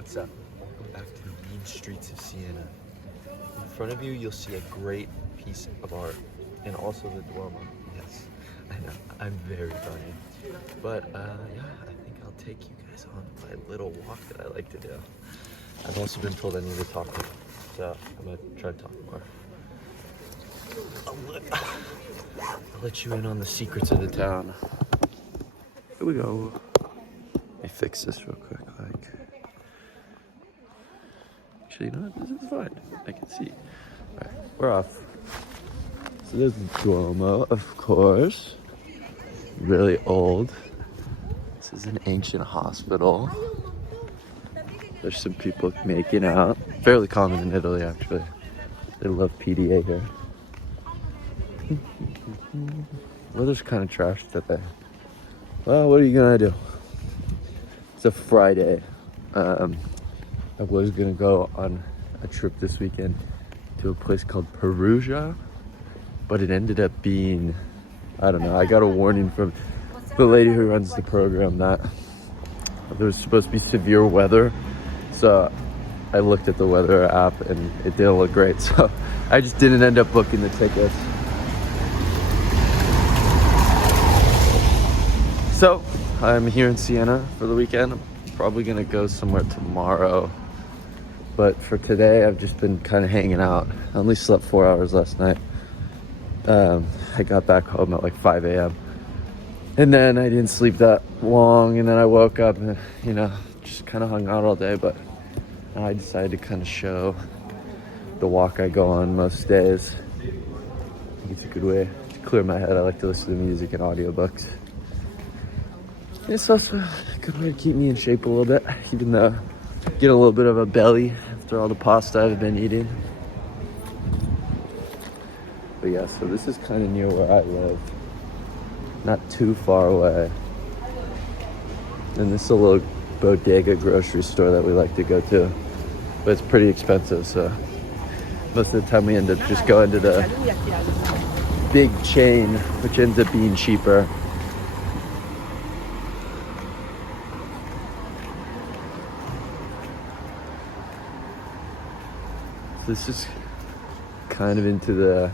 What's up? Welcome back to the mean streets of Siena. In front of you, you'll see a great piece of art, and also the Duomo. Yes, I know, I'm very funny. But yeah, I think I'll take you guys on my little walk that I like to do. I've also been told I need to talk more, so I'm gonna try to talk more. I'll let you in on the secrets of the town. Here we go. Let me fix this real quick, Actually, you know what? This is fine. I can see. All right, we're off. So there's the Duomo, of course. Really old. This is an ancient hospital. There's some people making out. Fairly common in Italy, actually. They love PDA here. Weather's kind of trash today. Well, what are you gonna do? It's a Friday. I was gonna go on a trip this weekend to a place called Perugia, but it ended up being, I don't know, I got a warning from the lady who runs the program that there was supposed to be severe weather. So I looked at the weather app and it didn't look great. So I just didn't end up booking the tickets. So I'm here in Siena for the weekend. I'm probably gonna go somewhere tomorrow. But for today, I've just been kind of hanging out. I only slept 4 hours last night. I got back home at like 5 a.m. And then I didn't sleep that long. And then I woke up and, you know, just kind of hung out all day. But I decided to kind of show the walk I go on most days. I think it's a good way to clear my head. I like to listen to music and audiobooks. It's also a good way to keep me in shape a little bit, even though I get a little bit of a belly after all the pasta I've been eating. But yeah, so this is kind of near where I live. Not too far away. And this is a little bodega grocery store that we like to go to. But it's pretty expensive, so most of the time we end up just going to the big chain, which ends up being cheaper. This is kind of into the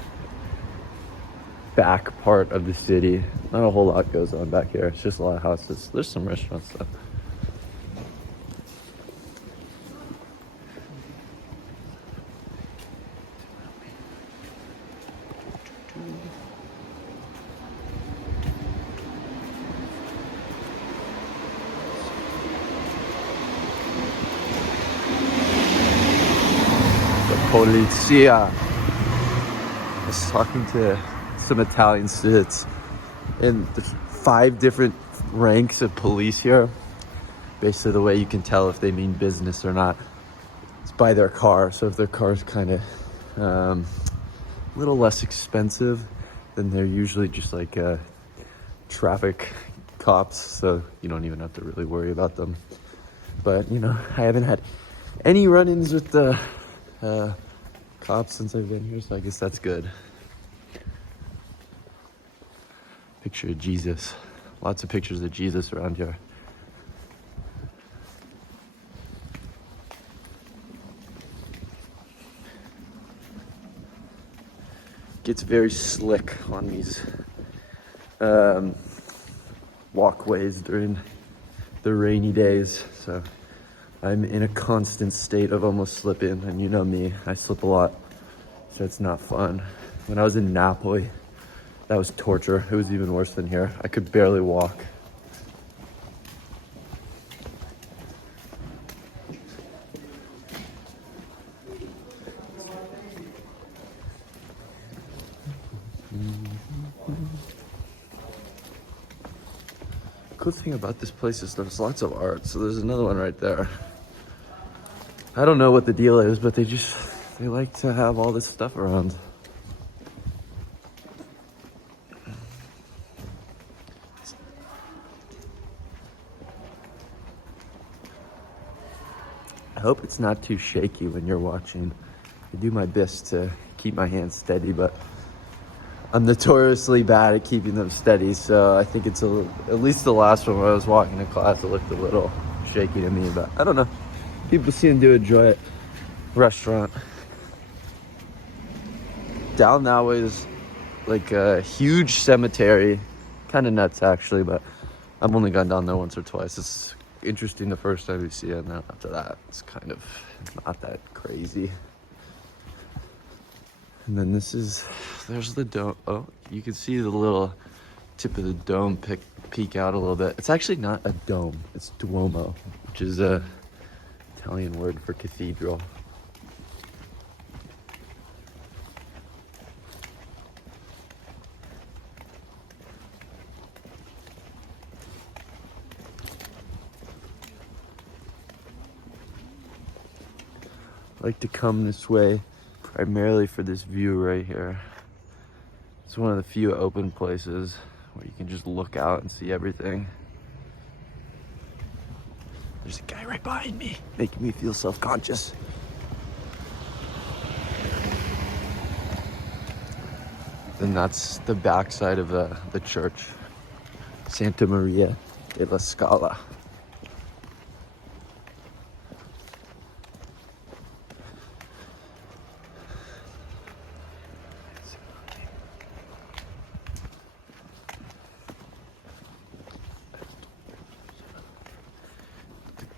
back part of the city. Not a whole lot goes on back here. It's just a lot of houses. There's some restaurants though. Polizia. I was talking to some Italian students, and there's 5 different ranks of police here. Basically, the way you can tell if they mean business or not is by their car. So if their car is kind of a little less expensive, then they're usually just like traffic cops. So you don't even have to really worry about them. But you know, I haven't had any run-ins with the cops since I've been here, so I guess that's good. Picture of Jesus. Lots of pictures of Jesus around here. Gets very slick on these walkways during the rainy days, so I'm in a constant state of almost slipping, and you know me, I slip a lot, so it's not fun. When I was in Napoli, that was torture. It was even worse than here. I could barely walk. Cool thing about this place is there's lots of art. So there's another one right there. I don't know what the deal is, but they like to have all this stuff around. I hope it's not too shaky when you're watching. I do my best to keep my hands steady, but I'm notoriously bad at keeping them steady, so I think at least the last one when I was walking to class, it looked a little shaky to me, but I don't know. People seem to enjoy it. Restaurant. Down that way is like a huge cemetery. Kind of nuts actually, but I've only gone down there once or twice. It's interesting the first time you see it, and then after that, it's kind of not that crazy. And then there's the dome. Oh, you can see the little tip of the dome peek out a little bit. It's actually not a dome, it's Duomo, which is a Italian word for cathedral. I like to come this way primarily for this view right here. It's one of the few open places where you can just look out and see everything. There's a guy right behind me, making me feel self-conscious. Then that's the backside of the church, Santa Maria della Scala.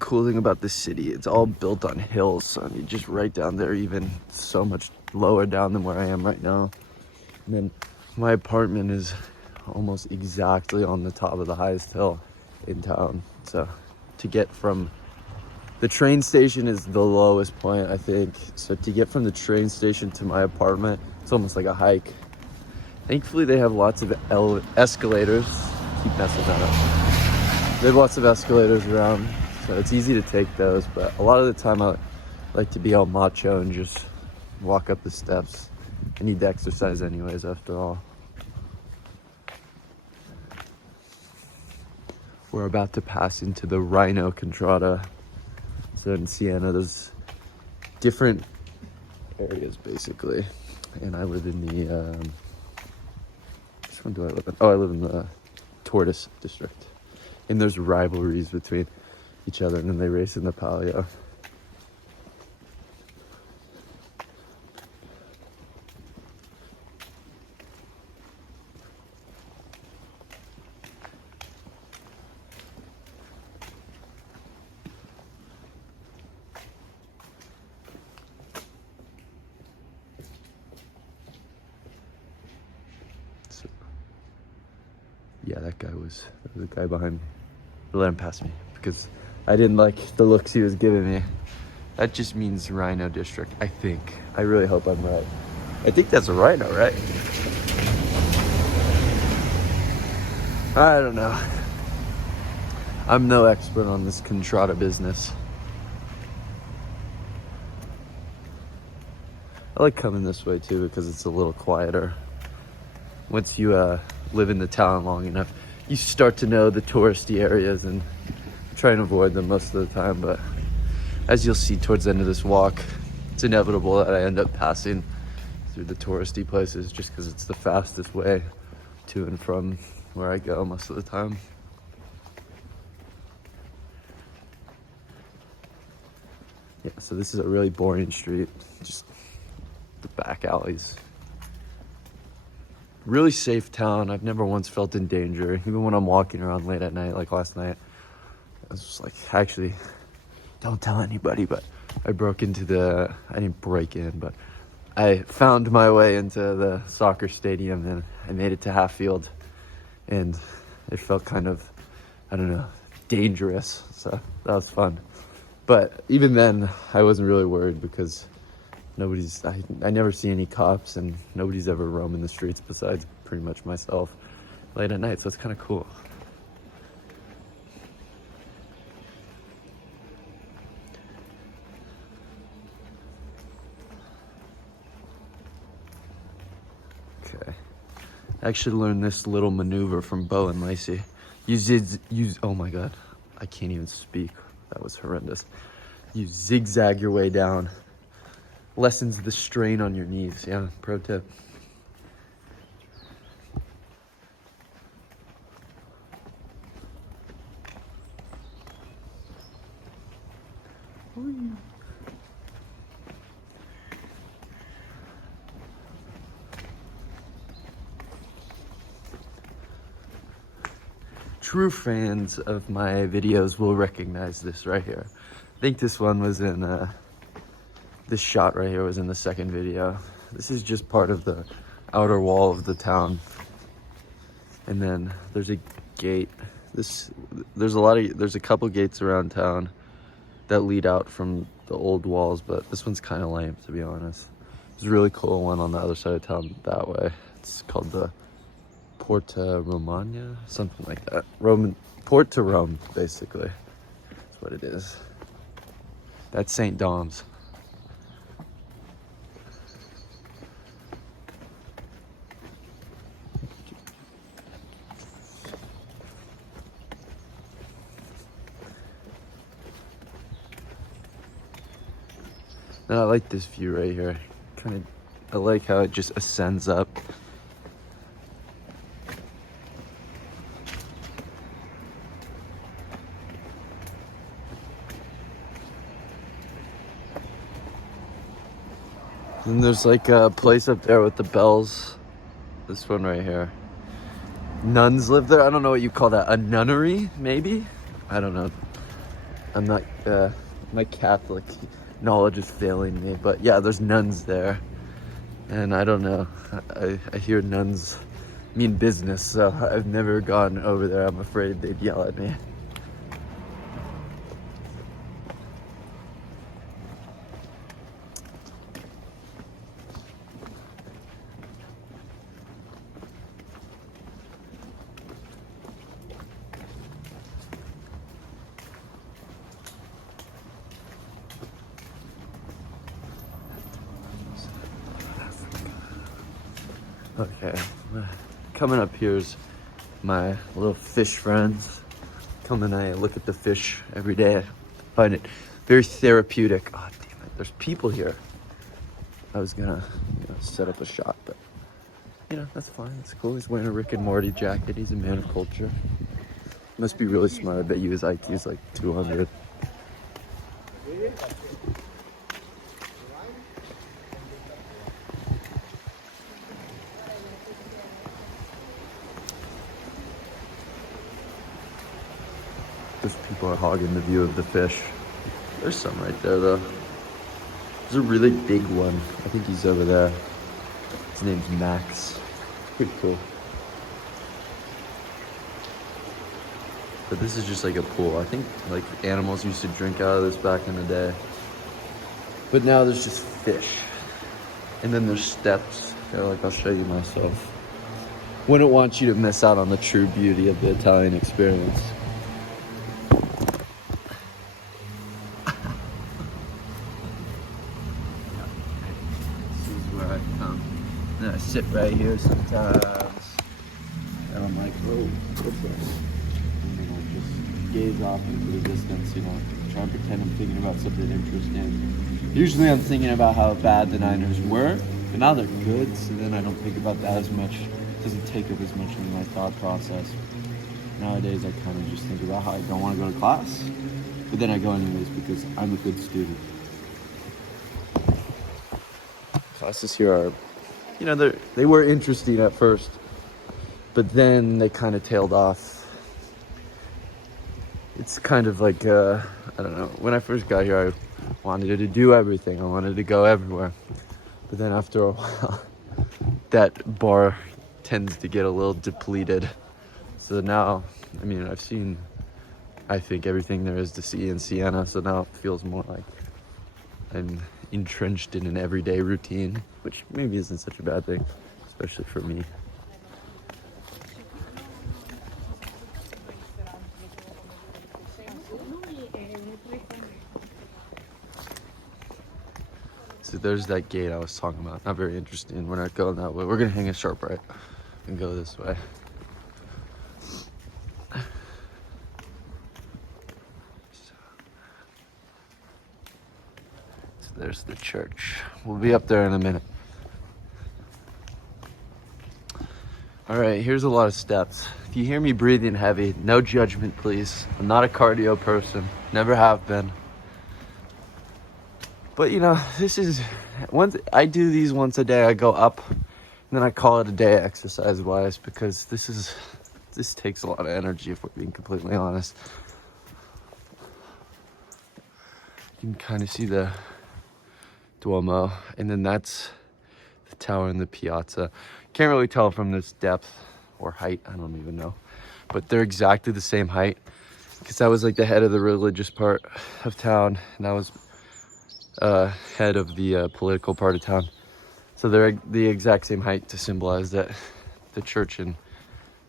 Cool thing about this city, it's all built on hills, so I mean, just right down there, even so much lower down than where I am right now. And then my apartment is almost exactly on the top of the highest hill in town. So to get from the train station is the lowest point, I think. So to get from the train station to my apartment, it's almost like a hike. Thankfully, they have lots of escalators. Keep messing that up. They have lots of escalators around. So it's easy to take those, but a lot of the time I like to be all macho and just walk up the steps. I need to exercise anyways, after all. We're about to pass into the Rhino Contrada. So in Siena, there's different areas basically. And I live in the, which one do I live in? Oh, I live in the Tortoise district. And there's rivalries between each other, and then they race in the Palio. So, yeah, that guy was the guy behind me. I let him pass me because I didn't like the looks he was giving me. That just means Rhino District, I think. I really hope I'm right. I think that's a rhino, right? I don't know. I'm no expert on this Contrada business. I like coming this way too because it's a little quieter. Once you live in the town long enough, you start to know the touristy areas and try and avoid them most of the time. But as you'll see towards the end of this walk, it's inevitable that I end up passing through the touristy places just because it's the fastest way to and from where I go most of the time. Yeah, so this is a really boring street, just the back alleys. Really safe town. I've never once felt in danger, even when I'm walking around late at night, like last night. I was just like, actually, don't tell anybody, but I didn't break in, but I found my way into the soccer stadium and I made it to half field, and it felt kind of, I don't know, dangerous. So that was fun. But even then, I wasn't really worried because I never see any cops and nobody's ever roaming the streets besides pretty much myself late at night. So it's kind of cool. Okay. I actually learned this little maneuver from Bo and Lacey. Oh my God, I can't even speak. That was horrendous. You zigzag your way down. Lessens the strain on your knees. Yeah, pro tip. True fans of my videos will recognize this right here. I think this one was in, this shot right here was in the second video. This is just part of the outer wall of the town. And then there's a gate. There's a couple gates around town that lead out from the old walls, but this one's kind of lame, to be honest. There's a really cool one on the other side of town that way. It's called the Porta Romagna, something like that. Port to Rome, basically. That's what it is. That's St. Dom's. And I like this view right here. I like how it just ascends up. And there's like a place up there with the bells. This one right here. Nuns live there. I don't know what you call that. A nunnery, maybe? I don't know. I'm not, my Catholic knowledge is failing me. But yeah, there's nuns there. And I don't know. I hear nuns mean business, so I've never gone over there. I'm afraid they'd yell at me. Okay, coming up here's my little fish friends. Come and I look at the fish every day. I find it very therapeutic. Oh, damn it, there's people here. I was gonna, set up a shot, but, that's fine. It's cool. He's wearing a Rick and Morty jacket. He's a man of culture. Must be really smart. I bet you his IQ is like 200. Those people are hogging the view of the fish. There's some right there, though. There's a really big one. I think he's over there. His name's Max. Pretty cool. But this is just like a pool. I think like animals used to drink out of this back in the day. But now there's just fish. And then there's steps. I'll show you myself. Wouldn't want you to miss out on the true beauty of the Italian experience. And I sit right here sometimes, and I'm like, whoa, what's this? And then I just gaze off into the distance, try and pretend I'm thinking about something interesting. Usually I'm thinking about how bad the Niners were, but now they're good, so then I don't think about that as much. It doesn't take up as much of my thought process. Nowadays I kind of just think about how I don't want to go to class, but then I go anyways because I'm a good student. Classes here are, they were interesting at first, but then they kind of tailed off. It's kind of like, I don't know, when I first got here, I wanted to do everything. I wanted to go everywhere. But then after a while, that bar tends to get a little depleted. So now, I've seen, I think, everything there is to see in Siena, so now it feels more like I'm entrenched in an everyday routine, which maybe isn't such a bad thing, especially for me. So there's that gate I was talking about. Not very interesting. We're not going that way. We're gonna hang a sharp right and go this way. There's the church. We'll be up there in a minute. All right, here's a lot of steps. If you hear me breathing heavy, no judgment, please. I'm not a cardio person. Never have been. But you know, this is once I do these once a day. I go up, and then I call it a day exercise wise, because this takes a lot of energy, if we're being completely honest. You can kind of see the Duomo, and then that's the tower and the piazza. Can't really tell from this depth or height, I don't even know, but they're exactly the same height, because that was like the head of the religious part of town, and that was head of the political part of town. So they're the exact same height to symbolize that the church and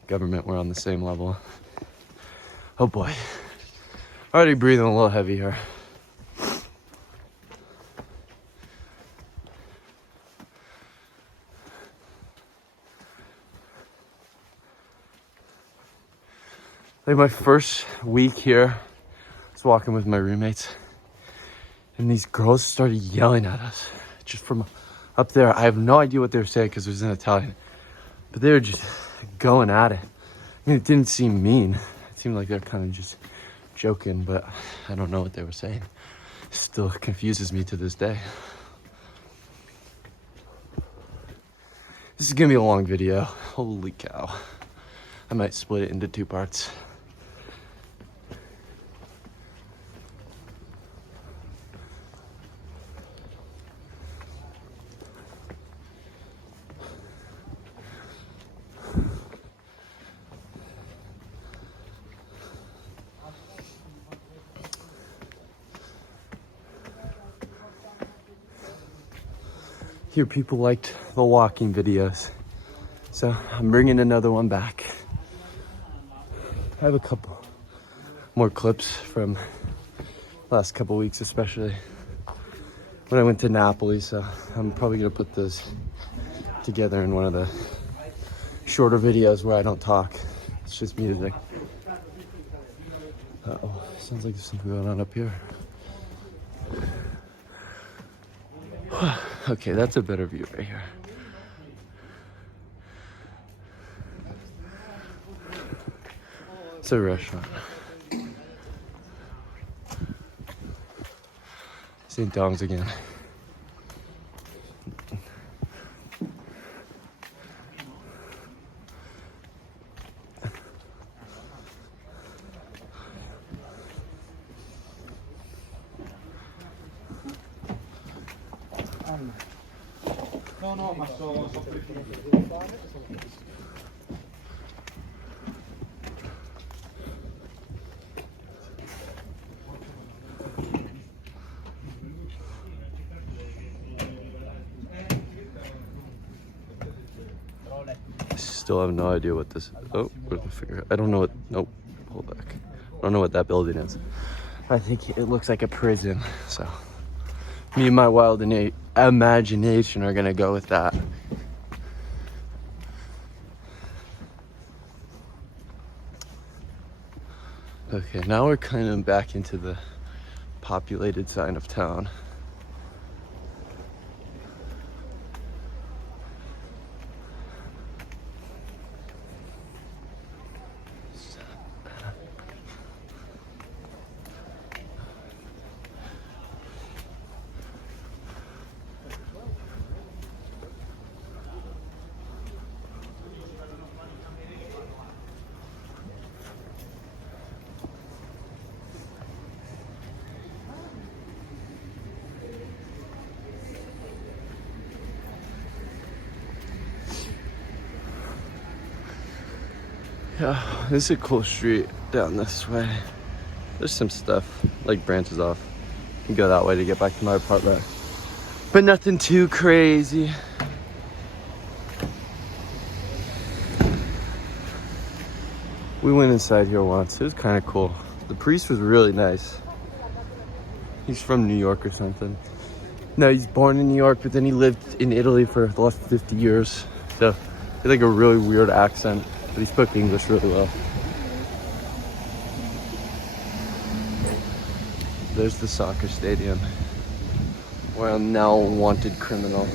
government were on the same level. Oh boy, already breathing a little heavy here. Like my first week here, I was walking with my roommates, and these girls started yelling at us just from up there. I have no idea what they were saying because it was in Italian, but they were just going at it. I mean, it didn't seem mean. It seemed like they're kind of just joking, but I don't know what they were saying. It still confuses me to this day. This is gonna be a long video. Holy cow. I might split it into 2 parts. Here, people liked the walking videos, so I'm bringing another one back. I have a couple more clips from last couple weeks, especially when I went to Napoli, so I'm probably gonna put those together in one of the shorter videos where I don't talk. It's just music. Uh-oh, sounds like there's something going on up here. Okay, that's a better view right here. It's a restaurant. St. Dom's again. No, ma so Still have no idea what this. Oh, where's the figure? I don't know what. Nope. Hold back. I don't know what that building is. I think it looks like a prison. So, me and my wild imagination are gonna go with that. Okay, now we're kind of back into the populated side of town. Yeah, this is a cool street down this way. There's some stuff, like branches off. You can go that way to get back to my apartment. But nothing too crazy. We went inside here once. It was kind of cool. The priest was really nice. He's from New York or something. No, he's born in New York, but then he lived in Italy for the last 50 years. So, he had like a really weird accent. But he spoke English really well. There's the soccer stadium where I'm now a wanted criminal.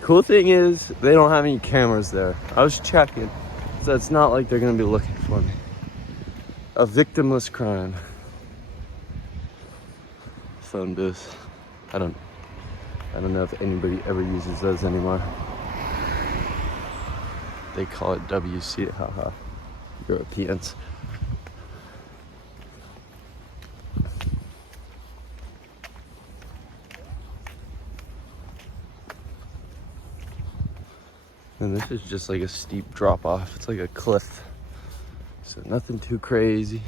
Cool thing is, they don't have any cameras there. I was checking, so it's not like they're gonna be looking for me. A victimless crime. phone booth. I don't know if anybody ever uses those anymore. They call it WC, haha, Europeans. And this is just like a steep drop off. It's like a cliff. So nothing too crazy.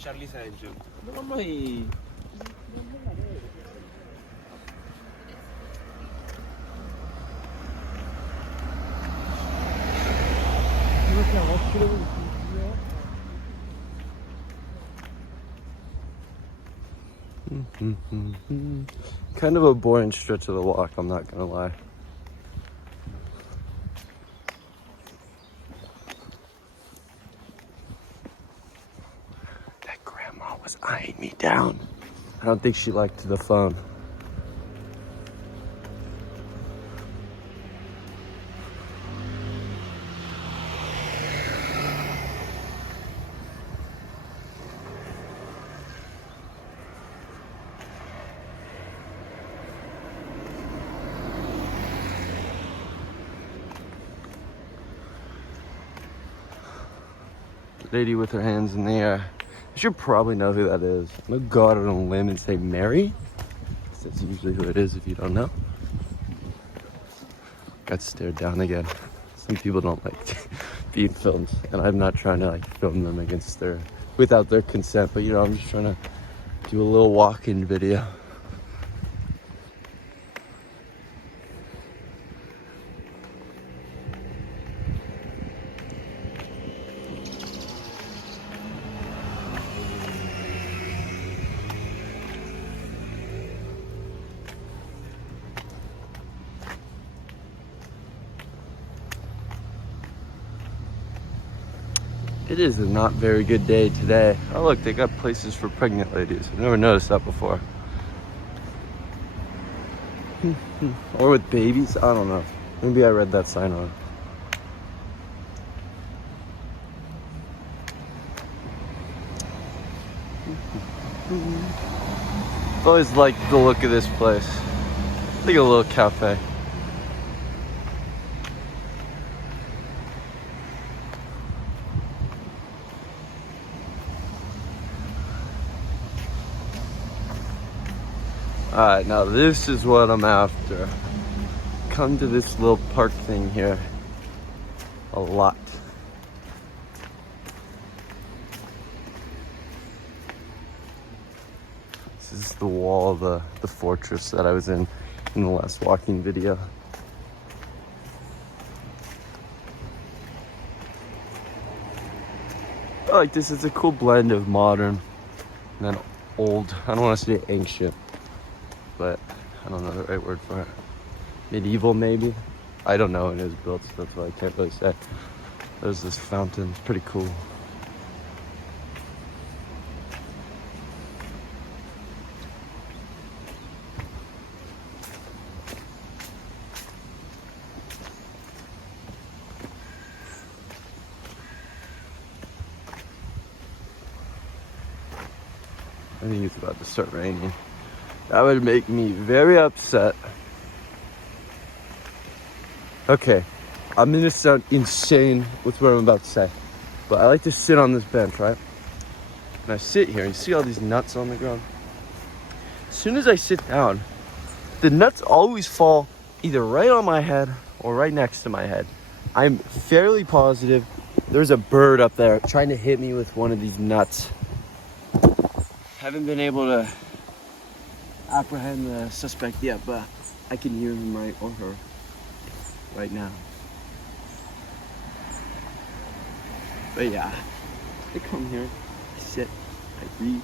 Charlie Saggio. Non ho mai... Kind of a boring stretch of the walk, I'm not gonna lie. That grandma was eyeing me down. I don't think she liked the phone. Lady with her hands in the air. You should probably know who that is. I'm gonna go out on a limb and say Mary. That's usually who it is if you don't know. Got stared down again. Some people don't like being filmed, and I'm not trying to like film them without their consent, but you know, I'm just trying to do a little walk-in video. It is a not very good day today. Oh look, they got places for pregnant ladies. I've never noticed that before. Or with babies, I don't know. Maybe I read that sign wrong. I've always liked the look of this place. Like a little cafe. Alright, now this is what I'm after. Come to this little park thing here a lot. This is the wall of the fortress that I was in the last walking video. I like this. It's a cool blend of modern and then old. I don't want to say ancient, but I don't know the right word for it. Medieval, maybe? I don't know when it was built, so that's why I can't really say. There's this fountain, it's pretty cool. I think it's about to start raining. That would make me very upset. Okay, I'm gonna sound insane with what I'm about to say, but I like to sit on this bench, right? And I sit here, and you see all these nuts on the ground? As soon as I sit down, the nuts always fall either right on my head or right next to my head. I'm fairly positive there's a bird up there trying to hit me with one of these nuts. Haven't been able to apprehend the suspect yet, but I can hear him or her right now. But yeah, I come here, I sit, I read,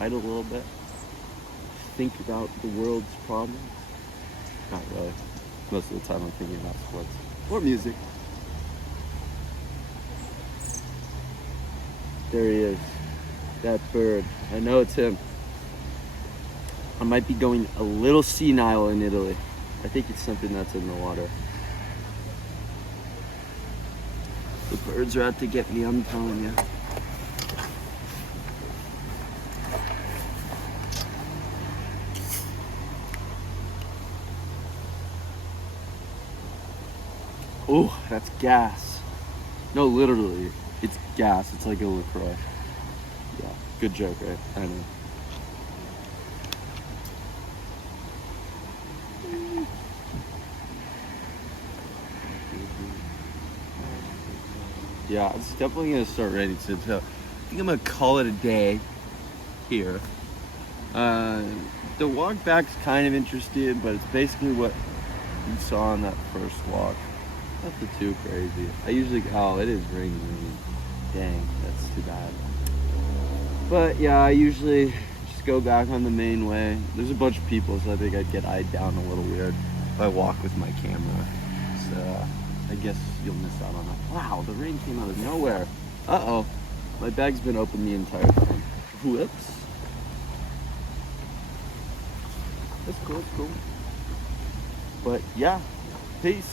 write a little bit, think about the world's problems. Not really. Most of the time I'm thinking about sports or music. There he is. That bird. I know it's him. I might be going a little senile in Italy. I think it's something that's in the water. The birds are out to get me, I'm telling you. Oh, that's gas. No, literally, it's gas. It's like a LaCroix. Yeah, good joke, right? I know. Yeah, it's definitely gonna start raining soon, so I think I'm gonna call it a day here. The walk back's kind of interesting, but it's basically what you saw on that first walk. Nothing too crazy. I usually, oh, it is raining. Dang, that's too bad. But yeah, I usually just go back on the main way. There's a bunch of people, so I think I'd get eyed down a little weird if I walk with my camera. So I guess you'll miss out on that. Wow, the rain came out of nowhere. Uh-oh, my bag's been open the entire time. Whoops. That's cool, But yeah, peace.